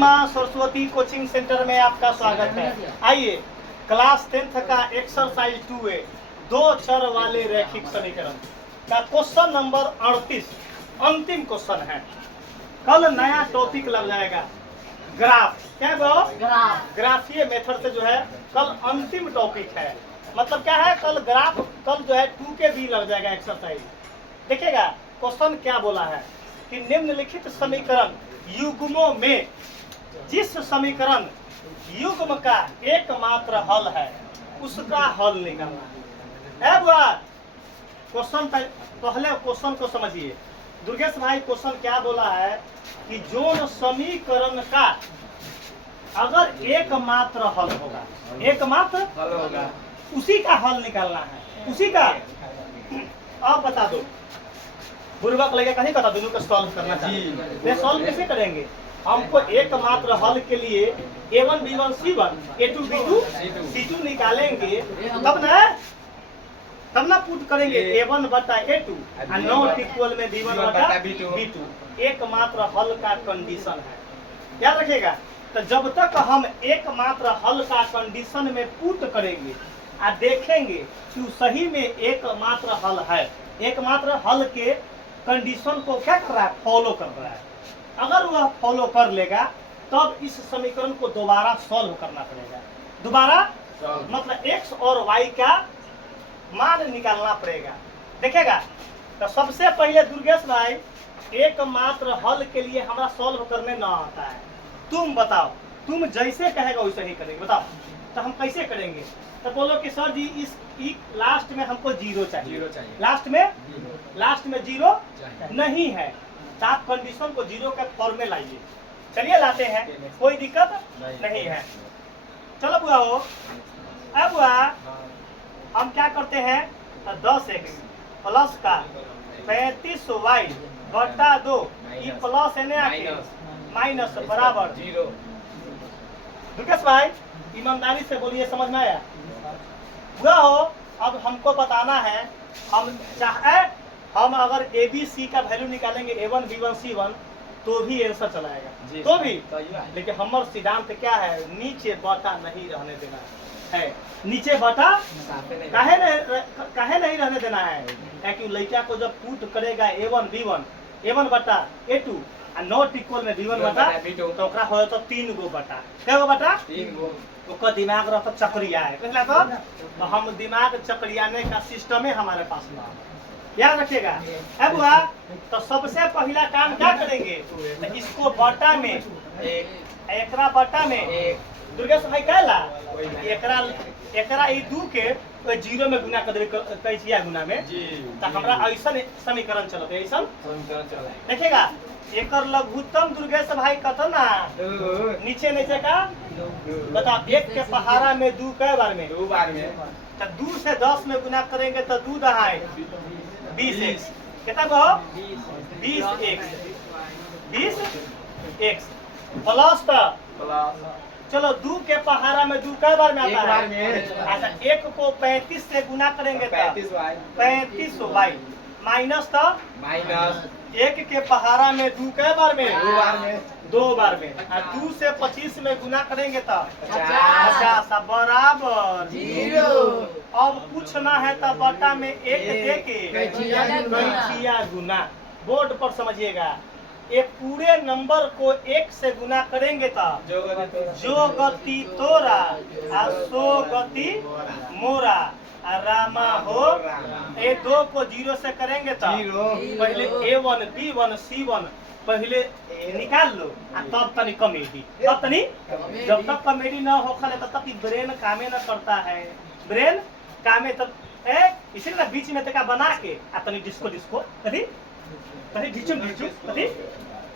माँ Saraswati coaching centre में आपका स्वागत है। आइए क्लास 10th का एक्सरसाइज 2A दो चर वाले रैखिक समीकरण का क्वेश्चन नंबर 38 अंतिम क्वेश्चन है। कल नया टॉपिक लग जाएगा ग्राफ। क्या ग्राफीय मेथड से जो है कल अंतिम टॉपिक है। मतलब क्या है, कल ग्राफ कल जो है 2KB लग जाएगा एक्सरसाइज। देखिएगा क्वेश्चन क्या बोला है कि निम्नलिखित समीकरण युग्मों में जिस समीकरण युग्म का एकमात्र हल है उसका हल निकालना है। बुआ क्वेश्चन पहले क्वेश्चन को समझिए। दुर्गेश भाई क्वेश्चन क्या बोला है कि जो समीकरण का अगर एकमात्र हल होगा, एकमात्र हल होगा, उसी का हल निकालना है। उसी का अब बता दो, बुर्बक लगेगा नहीं पता, दोनों को सॉल्व करना चाहिए। सॉल्व कैसे करेंगे? हमको एकमात्र हल के लिए A1 B1 C1 A2 B2 C2 निकालेंगे तब ना पुट करेंगे A1 बटा A2 और नॉट इक्वल में B1 बटा B2। एकमात्र हल का कंडीशन है, याद रखिएगा। तो जब तक हम एकमात्र हल का कंडीशन में पुट करेंगे और देखेंगे कि सही में एकमात्र हल है, एकमात्र हल के कंडीशन को क्या कर रहा है, फॉलो कर रहा है। अगर वह फॉलो कर लेगा तब इस समीकरण को दोबारा सॉल्व करना पड़ेगा। दोबारा मतलब x और y का मान निकालना पड़ेगा। देखेगा तो सबसे पहले दुर्गेश भाई एकमात्र हल के लिए हमारा सॉल्व करने ना आता है। तुम बताओ, तुम जैसे कहेगा वैसे ही करेंगे। बताओ तो हम कैसे करेंगे? तो बोलो कि सर जी इस लास्ट में हमको जीरो चाहिए। लास्ट में जीरो नहीं है तो आप कंडीशन को जीरो का फॉर्म में लाइए। चलिए लाते हैं, कोई दिक्कत नहीं है। चलो बुआ हो, अब बुआ हम क्या करते हैं तो 10x प्लस का 35y बटा 2 ई प्लस है माइनस बराबर 0। दुर्गेश भाई ईमानदारी से बोलिए, समझ में आया? बुआ हो अब हमको बताना है, हम अगर ABC का वैल्यू निकालेंगे A1 B1 C1 तो भी आंसर चलाएगा, तो भी। लेकिन हमारा सिद्धांत क्या है, नीचे बटा नहीं रहने देना है। नीचे बटा काहे नहीं रहने देना है? क्योंकि लड़का को जब पुट करेगा A1 B1 A1 बटा A2 और नॉट इक्वल में B1 बटा B2 तो ओकरा हो तो 3 गो बटा, क्या गो बटा 3 गो। ओकर दिमाग रहता चक्रिया है, कहला तो हम दिमाग चक्रियाने का सिस्टम है हमारे पास ना, याद रखिएगा। अब हुआ तो सबसे पहला काम क्या करेंगे तो इसको बटा में एकरा बटा में दुर्गेश भाई कहला एकरा ई 2 के 0 में गुना कर देबे, कैसिया गुना में तो हमरा ऐसा समीकरण चलत है। ऐसा देखिएगा एकर लघुत्तम दुर्गेश भाई कतना नीचे नीचे का बताओ। 1 के पहाड़ा में 2 कै बार में 2 बार में तो 2 से 10 में गुना करेंगे तो 2 दहाई 20x कितना को 20x प्लस चलो 2 के पहाड़ा में 2 कै बार में आता है। अच्छा 1 को 35 से गुना करेंगे तो 35y माइनस तो माइनस 1 के पहाड़ा में 2 कै बार में 2 बार में और 2 से 25 में गुना करेंगे तो 50 बराबर 0। अब पूछना है तो बटा में 1 दे के कैचिया गुना। बोर्ड पर समझिएगा, एक पूरे नंबर को 1 से गुना करेंगे तो जो गति तोरा और सो गति मोरा रामा हो। ए 2 को 0 से करेंगे तो पहले A1 B1 C1 पहले निकाल लो तब तनी कॉमेडी, तब तनी जब तक कॉमेडी ना हो खले तब तक ब्रेन कामे ना करता है। ब्रेन कामे तब इसीलिए ना बीच में तक बना के तनी डिस्को कथी कथी ढिचुम कथी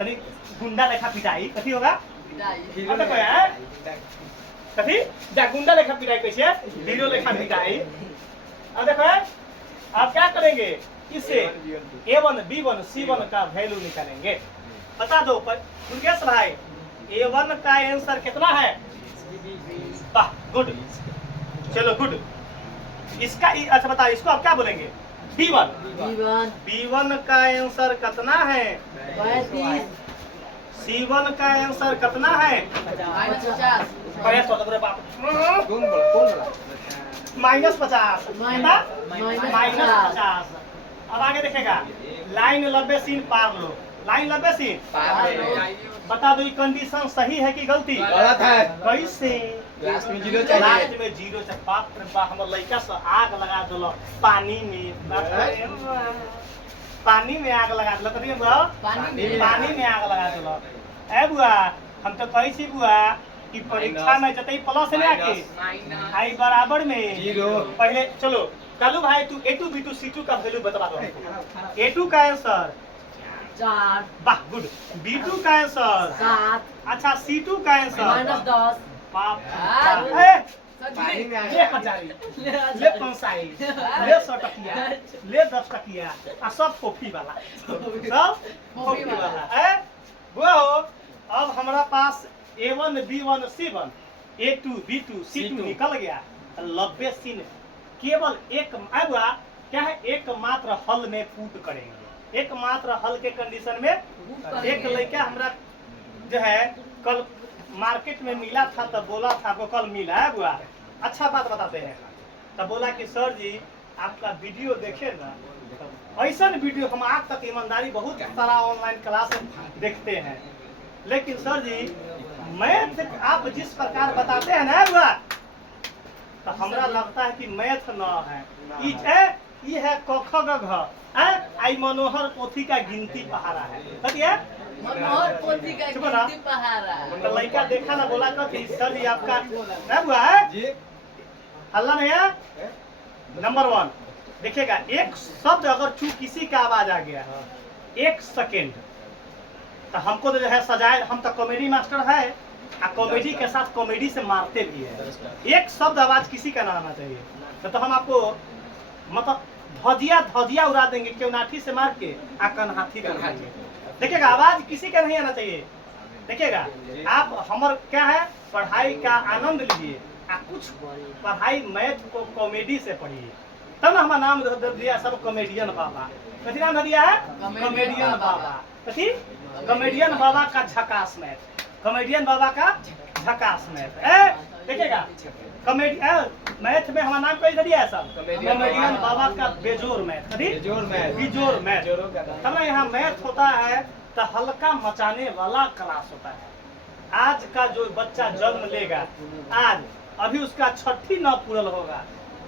कथी गुंडा लेखा पिटाई कथी होगा कथी जा गुंडा लेखा पिटाई कैसे हीरो लेखा पिटाई। अब देखो आप क्या करेंगे, इससे A1 B1 C1 का वैल्यू निकालेंगे। बता दो दुर्गेश भाई A1 का आंसर कितना है? वाह गुड, चलो गुड। इसका अच्छा बताओ, इसको आप क्या बोलेंगे? B1 का आंसर कितना है? C1 का आंसर कितना है? -50। अरे सोचो बाप, कौन बोला? -50 -50। अब आगे देखेगा, लाइन 90 सीन पार लो, लाइन 90 सीन बता दो ये कंडीशन सही है कि गलती? गलत है। कैसे? लास्ट में 0 चाहिए। लास्ट में 0 से बाप रे बाप, हमर लड़का से आग लगा दलो पानी में, पानी में आग लगा दलो, कथी बुआ? पानी में आग लगा दलो। ए बुआ, हम तो कही छी बुआ कि परीक्षा में जतई प्लस ले आके आई बराबर में 0। पहले चलो कालू भाई, तू A2 B2 C2 का वैल्यू बता दो हमको। A2 का आंसर 4। वाह गुड। B2 का आंसर 7। अच्छा, C2 का आंसर -10। बाप आ, ए, पानी में ले हजारी, ले पंसाई, ले 100 टकिया, ले 10 टकिया, आ सब कॉफी वाला, सब कॉफी वाला। ए बुआ हो, अब हमारा पास A1 B1 C1 A2 B2 C2 निकल गया। 90 सीन केवल एक बुआ क्या है, एकमात्र हल में पुट करेंगे, एकमात्र हल के कंडीशन में। एक लड़का हमरा जो है कल मार्केट में मिला था, तब बोला था वो कल मिला है बुआ, अच्छा बात बताते हैं, तब बोला कि सर जी आपका वीडियो देखे ना, ऐसा वीडियो हम आज तक ईमानदारी बहुत सारा ऑनलाइन क्लास देखते हैं, लेकिन सर जी मैथ आप जिस प्रकार बताते हैं ना बुआ, तो हमरा लगता है कि मैथ न है, ये है क ख ग घ, आई मनोहर पोथी का गिनती पहाड़ा है, बताइए मनोहर पोथी का गिनती पहाड़ा। तो लड़का देखा ना, बोला कि सर जी आपका है बुआ है जी। हल्ला नहीं है। नंबर 1 देखिएगा, एक शब्द अगर चूक किसी का आवाज आ गया 1 सेकेंड, तो हमको तो जो है सजाए, हम तो कॉमेडी मास्टर है, कॉमेडी के साथ कॉमेडी से मारते भी है। एक शब्द आवाज किसी का ना आना चाहिए, तो हम आपको मतलब धजिया उड़ा देंगे, क्यों नाठी से मार के कन्हाथी बना देंगे। देखिएगा, आवाज किसी का नहीं आना चाहिए। देखिएगा, आप हमार क्या है, पढ़ाई का आनंद लीजिए, कुछ पढ़ाई मैथ को कॉमेडी से पढ़िए, तब ना हमारा नाम दिया सब कॉमेडियन बाबा। कथी नाम दिया है? कॉमेडियन बाबा। कथी? कॉमेडियन बाबा का झकास मैथ, कॉमेडियन बाबा का झकास मैथ। देखिएगा, कॉमेडी मैथ में हमारा नाम कैसे दिया है सब? कॉमेडियन बाबा का बेजोर मैथ। कथी? बेजोर मैथ। तब यहाँ मैथ होता है तो हल्का मचाने वाला क्लास होता है। आज का जो बच्चा जन्म लेगा, आज अभी उसका 6ठी न पूरल होगा,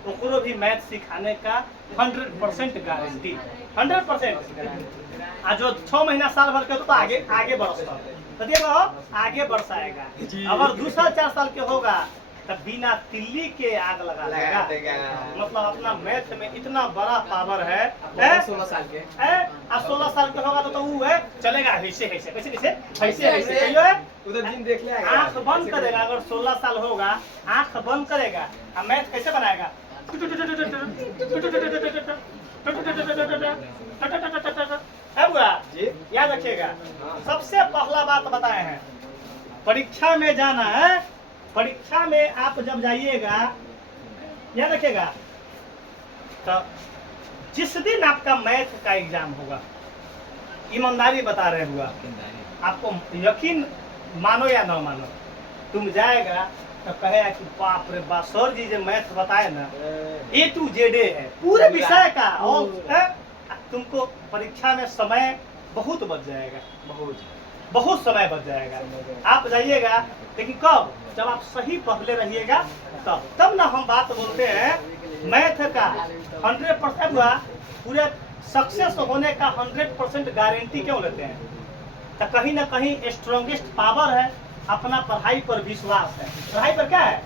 ओकरो भी मैथ सिखाने का 100% गारंटी, 100%। आज जो 6 महीना साल भर के तो आगे बढ़ता, आगे बढ़ाएगा। अगर 2 साल 4 साल के होगा तब बिना तिल्ली के आग लगा देगा। मतलब अपना मैथ में इतना बड़ा पावर है। 16 साल के 16 साल के होगा तो वो है चलेगा ऐसे उधर दिन देख ले, आंख बंद करेगा। अगर 16 साल होगा आंख बंद करेगा, मैथ कैसे बनाएगा? है बुआ जी, याद रखिएगा। सबसे पहला बात बताए हैं, परीक्षा में जाना है, परीक्षा में आप जब जाइएगा, याद रखिएगा, तो जिस दिन आपका मैथ का एग्जाम होगा, ईमानदारी बता रहे हुआ, आपको यकीन मानो या ना मानो, तुम जाएगा तो कहेगा कि बाप रे बाप सर जी जो मैथ बताए ना A to Z है पूरे विषय का, और तुमको परीक्षा में समय बहुत बच जाएगा, बहुत समय बच जाएगा। आप जाइएगा, लेकिन कब? जब आप सही पहले रहिएगा तब ना हम बात बोलते हैं मैथ का 100% हुआ। पूरे सक्सेस होने का 100% गारंटी क्यों लेते हैं? तो कहीं ना कहीं स्ट्रॉन्गेस्ट पावर है अपना पढ़ाई पर विश्वास है। पढ़ाई पर क्या है?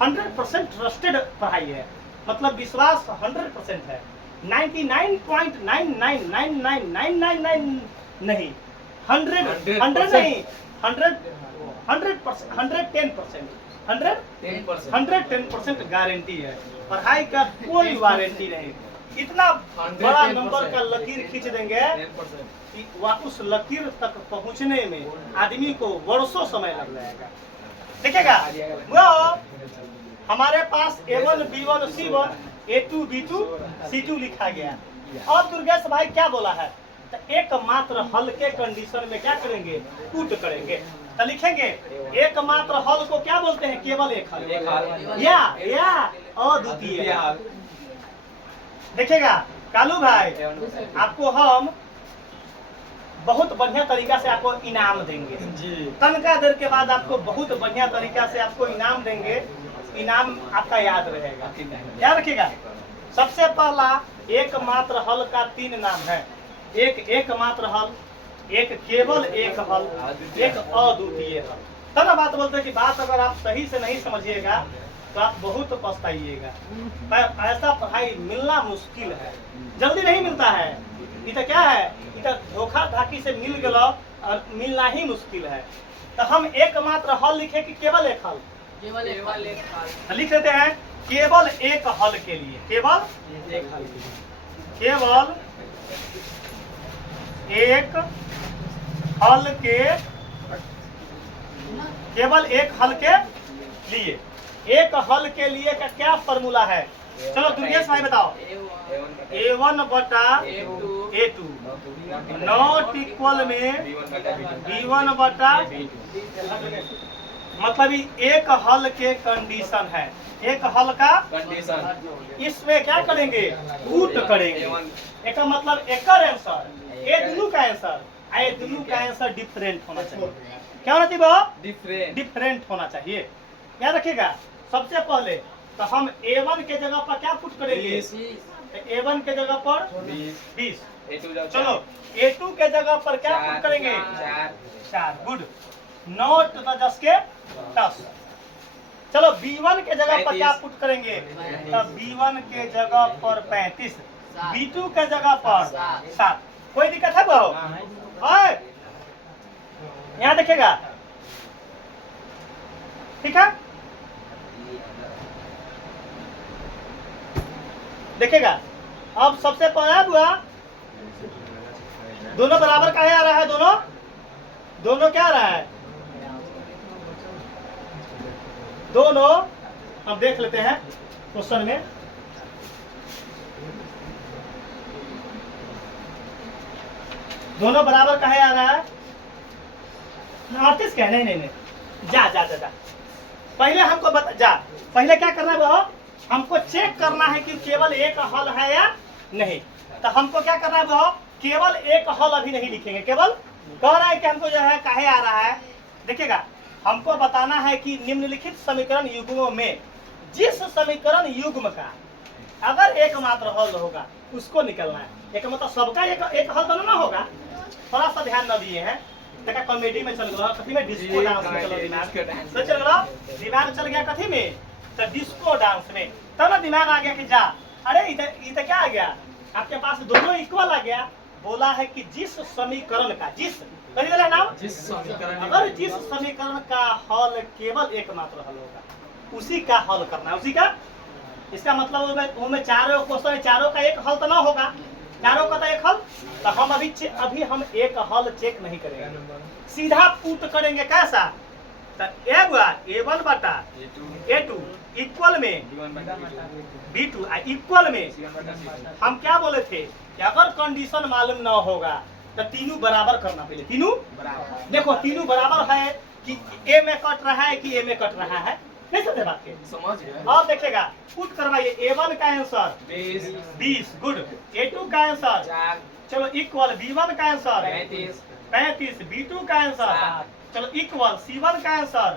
100% ट्रस्टेड पढ़ाई है, मतलब विश्वास 100% है। 99.999999 नहीं, 100 नहीं, 110% गारंटी है। पढ़ाई का कोई वारंटी नहीं। इतना बड़ा नंबर का लकीर खींच देंगे कि उस लकीर तक पहुंचने में आदमी को वर्षों समय लग जाएगा। देखिएगा, वो हमारे पास A1 B1 C1 A2 B2 C2 लिखा गया। अब दुर्गेश भाई क्या बोला है? तो एकमात्र हल के कंडीशन में क्या करेंगे, पुट करेंगे। तो लिखेंगे एकमात्र हल को क्या बोलते हैं, केवल एक हल, एक हल या अद्वितीय हल। देखिएगा कालू भाई, आपको हम बहुत बढ़िया तरीका से आपको इनाम देंगे जी। तनख्वाह देर के बाद आपको बहुत बढ़िया तरीका से आपको इनाम देंगे। इनाम आपका याद रहेगा, याद रखिएगा। सबसे पहला एकमात्र हल का 3 नाम है। एक एकमात्र हल, एक केवल एक हल, एक अद्वितीय हल। तब ना बात बोलते हैं कि बात अगर आप सही से नहीं समझिएगा तो आप बहुत पछताइएगा। ऐसा पढ़ाई मिलना मुश्किल है, जल्दी नहीं मिलता है। ये तो क्या है, ये तो धोखा धाकी से मिल गया और मिलना ही मुश्किल है। तो हम एकमात्र हल लिखे कि केवल एक हल, केवल एक हल। लिख लेते हैं केवल एक हल के लिए, केवल एक हल केवल एक हल के, केवल एक हल के लिए। एक हल के लिए का क्या फॉर्मूला है, चलो दुर्गेश भाई बताओ। A1 बटा A2 नॉट इक्वल में B1 बटा, मतलब एक हल के कंडीशन है, एक हल का कंडीशन। इसमें क्या करेंगे, पुट करेंगे। एक मतलब एक आंसर, ए दोनों का आंसर, ए दोनों का आंसर डिफरेंट होना चाहिए। क्या होना चाहिए वो, डिफरेंट डिफरेंट होना चाहिए। याद रखिएगा। सबसे पहले तो हम A1 के जगह पर क्या पुट करेंगे, A1 के जगह पर 20। चलो A2 के जगह पर क्या पुट करेंगे, 4। गुड। नोट 10 के 10। चलो B1 के जगह पर क्या पुट करेंगे, तो B1 के जगह पर 35, B2 के जगह पर 7। कोई दिक्कत है बहू, यहाँ देखिएगा, ठीक है। देखिएगा अब सबसे पहला हुआ, दोनों बराबर काहे आ रहा है, दोनों क्या आ रहा है, दोनों। अब देख लेते हैं क्वेश्चन में, दोनों बराबर काहे आ रहा है, 38 क्या, नहीं जा जा जा जा। पहले हमको बता, जा पहले क्या करना है वो, हमको चेक करना है कि केवल एक हल है या नहीं। तो हमको क्या करना है वो, केवल एक हल अभी नहीं लिखेंगे, केवल कह रहा है कि हमको जो है काहे आ रहा है। देखिएगा हमको बताना है कि निम्नलिखित समीकरण युग्मों में जिस समीकरण युग्म का अगर एकमात्र हल होगा उसको निकलना है। एक मतलब सबका एक हल तो ना होगा, थोड़ा सा ध्यान न दिए हैं। देखा कॉमेडी में चल गया, कथी में, डिस्को डांस में चलो दिमाग तो चल गया, दिमाग चल गया कथी में, तो डिस्को डांस में। तब ना दिमाग आ गया कि जा, अरे इधर क्या आ गया, आपके पास दोनों इक्वल आ गया। बोला है कि जिस समीकरण का, जिस नाम, जिस समीकरण, अगर जिस समीकरण का हल केवल एकमात्र हल होगा उसी का हल करना है, उसी का। इसका मतलब उनमें चारों क्वेश्चन, चारों का एक हल तो ना होगा, चारों का तो एक हल। तो हम अभी हम एक हल चेक नहीं करेंगे, सीधा पुट करेंगे। कैसा, तो A1 बटा A2 इक्वल में B2 इक्वल में हम क्या बोले थे कि अगर कंडीशन मालूम ना होगा तो तीनों बराबर करना। पहले तीनों बराबर, देखो तीनों बराबर है कि A में कट रहा है कि A में कट रहा है, नहीं समझे बात के, समझ गए। अब देखिएगा पुट करवाइए। A1 का आंसर 20, गुड। A2 का आंसर 4, चलो इक्वल, B1 का आंसर 35, B2 का आंसर चलो इक्वल, C1 का आंसर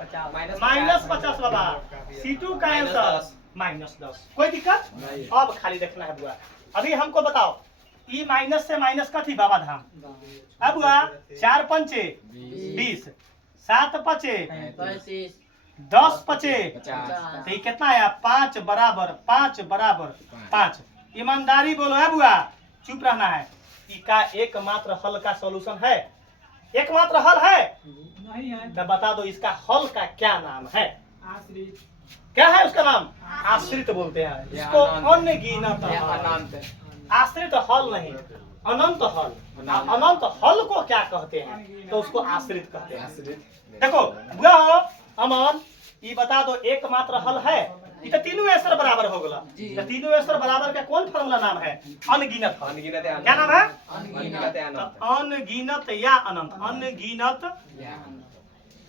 -50 बाबा, C2 का आंसर -10। कोई दिक्कत नहीं। अब खाली देखना है बुआ। अभी हमको बताओ ई माइनस से माइनस कथी बाबा धाम। अब बुआ 4 पंचे 20, 7 पचे 10 पचे, तो ये कितना आया, 5 बराबर 5। ईमानदारी बोलो है बुआ, चुप रहना है। इसका एकमात्र हल का सॉल्यूशन है, एकमात्र हल है नहीं है, तो बता दो इसका हल का क्या नाम है, आश्रित। क्या है उसका नाम, आश्रित बोलते हैं इसको, अनगिनत हल। आश्रित हल नहीं, अनंत हल। अनंत हल को क्या कहते हैं, तो उसको आश्रित कहते हैं। देखो बुआ हो अमन, ये बता दो एकमात्र हल है, ये तो तीनों असर बराबर हो गला। जी। तो तीनों असर बराबर का कौन फार्मूला नाम है? अनगिनत हल। अनगिनत है क्या नाम है? अनगिनत है तो अनंत। अनगिनत या अनंत, अनगिनत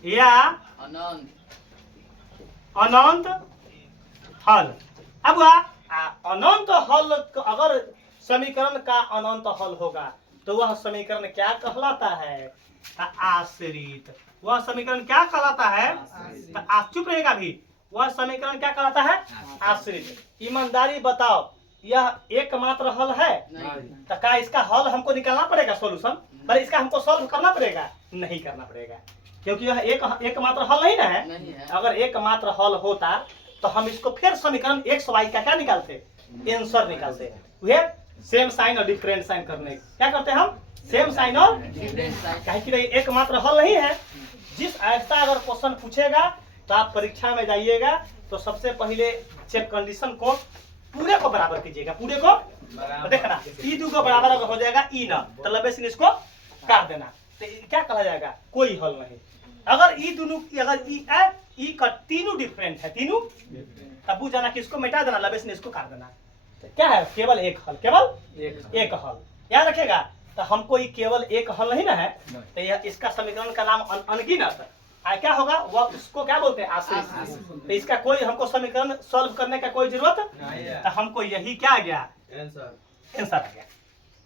या अनंत अनंत हल। अब अनंत हल अगर समीकरण का अनंत हल होगा तो वह समीकरण क्या कहलाता है? आश्रित। वह समीकरण क्या कहलाता है? चुप रहेगा भी। वह समीकरण क्या कहलाता है? आश्रित। ईमानदारी बताओ, यह एकमात्र हल है? नहीं। तो क्या इसका हल हमको निकालना पड़ेगा, सॉल्यूशन? पर इसका हमको सॉल्व करना पड़ेगा? नहीं करना पड़ेगा, क्योंकि यह एकमात्र हल नहीं ना है। नहीं है। अगर एकमात्र हल होता तो हम इसको फिर समीकरण एक्स वाई का क्या निकालते? आंसर निकालते। वे सेम साइन और डिफरेंट साइन करने क्या करते हैं हम? सेम साइन और डिफरेंट साइन। कहीं कि एकमात्र हल नहीं है। जिस ऐसा अगर क्वेश्चन पूछेगा तो आप परीक्षा में जाइएगा तो सबसे पहले चेक कंडीशन को पूरे को बराबर कीजिएगा, पूरे को देखना। ई दो को बराबर अगर हो जाएगा ई ना, तो लबे से इसको काट देना, तो क्या कहा जाएगा? कोई हल नहीं। अगर ई दोनों, अगर ई का तीनों डिफरेंट है, तीनों, तब बुझ जाना कि इसको मिटा देना, लबे से इसको काट देना। तो क्या है? केवल एक हल, केवल एक हल। याद रखेगा। तो हमको ये केवल एक हल नहीं ना है, तो यह इसका समीकरण का नाम अनगिनत है। क्या होगा? वह उसको क्या बोलते हैं? आश्रित। तो इसका कोई हमको समीकरण सॉल्व करने का कोई जरूरत नहीं है। तो हमको यही क्या आ गया? आंसर आंसर आ गया।